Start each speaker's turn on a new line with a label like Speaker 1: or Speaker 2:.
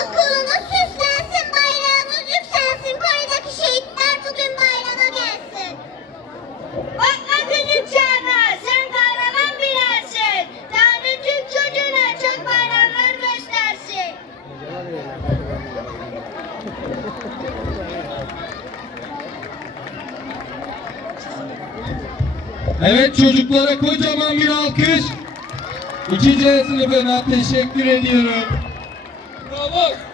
Speaker 1: Akılınız süslensin, bayrağınız yükselsin. Kore'deki şehitler bugün bayrama gelsin. Bak akıncı çağına sen kahraman bilersin. Tanrı çocuğuna çok bayramlar göstersin.
Speaker 2: Evet çocuklara kocaman bir alkış. İkinci sınıfına teşekkür ediyorum. Bravo.